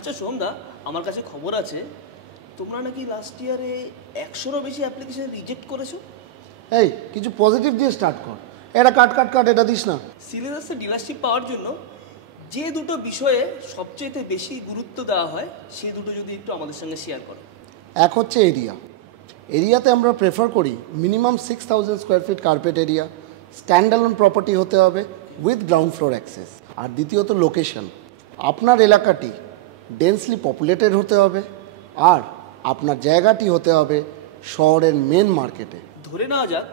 আচ্ছা সোমদা, আমার কাছে খবর আছে তোমরা নাকি লাস্ট ইয়ারে 100-রও বেশি অ্যাপ্লিকেশন রিজেক্ট করেছো। এই কিছু পজিটিভ দিয়ে স্টার্ট কর, এটা কাট কাট কাট, এটা দিস না। সিলেবাসে ডিলারশিপ পাওয়ার জন্য যে দুটো বিষয়ে সবচেয়ে বেশি গুরুত্ব দেওয়া হয় সেই দুটো যদি একটু আমাদের সঙ্গে শেয়ার করো। এক হচ্ছে এরিয়াতে আমরা প্রেফার করি minimum 6000 square feet carpet area, স্ট্যান্ডঅ্যালোন property হতে হবে উইথ গ্রাউন্ড ফ্লোর অ্যাক্সেস। আর দ্বিতীয়ত লোকেশন, আপনার এলাকাটি ডেন্সলি পপুলেটেড হতে হবে আর আপনার জায়গাটি হতে হবে শহরের মেন মার্কেটে। ধরে নেওয়া যাক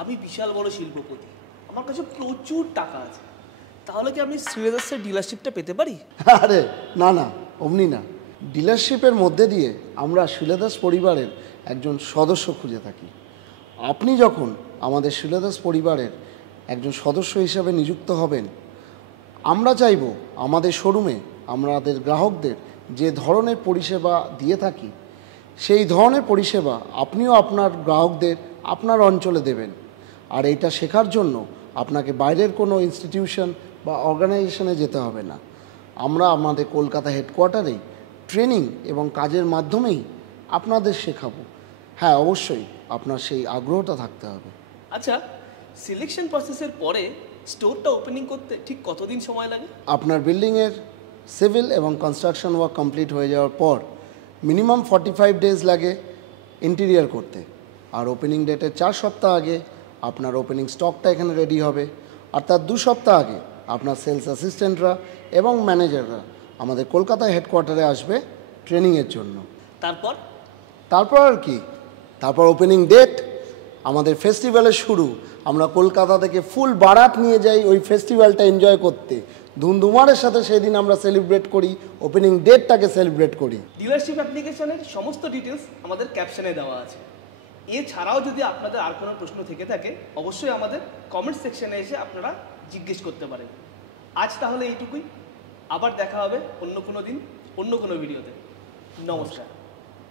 আমি বিশাল বড় শিল্পপতি, আমার কাছে প্রচুর টাকা আছে, তাহলে কি আমি শ্রীলেদার্সের ডিলারশিপটা পেতে পারি? আরে না, অমনি না। ডিলারশিপের মধ্যে দিয়ে আমরা শ্রীলেদার্স পরিবারের একজন সদস্য খুঁজে থাকি। আপনি যখন আমাদের শ্রীলেদার্স পরিবারের একজন সদস্য হিসাবে নিযুক্ত হবেন, আমরা চাইব আমাদের শোরুমে আমাদের গ্রাহকদের যে ধরনের পরিষেবা দিয়ে থাকি সেই ধরনের পরিষেবা আপনিও আপনার গ্রাহকদের আপনার অঞ্চলে দেবেন। আর এটা শেখার জন্য আপনাকে বাইরের কোনো ইনস্টিটিউশন বা অর্গানাইজেশনে যেতে হবে না। আমরা আমাদের কলকাতা হেডকোয়ার্টারেই ট্রেনিং এবং কাজের মাধ্যমেই আপনাদের শেখাবো। হ্যাঁ, অবশ্যই আপনার সেই আগ্রহটা থাকতে হবে। আচ্ছা, সিলেকশন প্রসেসের পরে স্টোরটা ওপেনিং করতে ঠিক কতদিন সময় লাগে? আপনার বিল্ডিংয়ের সিভিল এবং কনস্ট্রাকশন ওয়ার্ক কমপ্লিট হয়ে যাওয়ার পর মিনিমাম 45 ডেজ লাগে ইন্টেরিয়ার করতে। আর ওপেনিং ডেটের 4 সপ্তাহ আগে আপনার ওপেনিং স্টকটা এখানে রেডি হবে। আর তার 2 সপ্তাহ আগে আপনার সেলস অ্যাসিস্ট্যান্টরা এবং ম্যানেজাররা আমাদের কলকাতা হেডকোয়ার্টারে আসবে ট্রেনিংয়ের জন্য। তারপর আর কি, তারপর ওপেনিং ডেট, আমাদের ফেস্টিভ্যালের শুরু। আমরা কলকাতা থেকে ফুল বারাত নিয়ে যাই ওই ফেস্টিভ্যালটা এনজয় করতে। ধুমধুমারের সাথে সেদিন আমরা সেলিব্রেট করি, ওপেনিং ডেটটাকে সেলিব্রেট করি। ডিলারশিপ অ্যাপ্লিকেশনের সমস্ত ডিটেলস আমাদের ক্যাপশনে দেওয়া আছে। এছাড়াও যদি আপনাদের আর কোনো প্রশ্ন থেকে থাকে অবশ্যই আমাদের কমেন্ট সেকশনে এসে আপনারা জিজ্ঞেস করতে পারেন। আজ তাহলে এইটুকুই, আবার দেখা হবে অন্য কোনো দিন অন্য কোনো ভিডিওতে। নমস্কার।